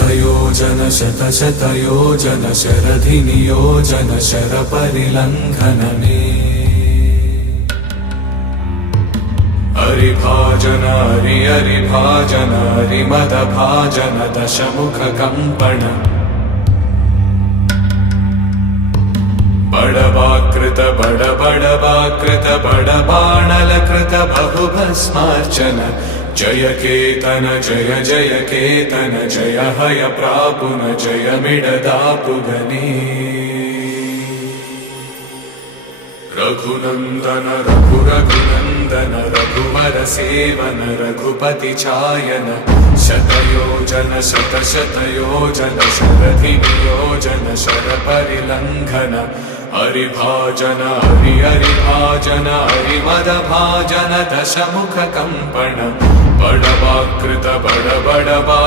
शतयोजन शतशतयोजन शरधिनियोजन शरपरिलङ्घन मे हरिभाजन हरिभाजन हरिमदभाजन दशमुखकम्पण बडवाकृत बडबडवाकृत बडबाणलकृत बहुभस्मार्चन जय केतन जय जय केतन जय हय प्रापुन जय मिडदापुगने रघुनंदन रघुरघुनंदन रघुवर सेवन रघुपति चायन शतयोजन शतशतयोजन शरधिनियोजन शरपरिलङ्घन हरिभाजन हरिभाजन हरिमदभाजन दशमुखकम्पण बडवाकृत बडबडवा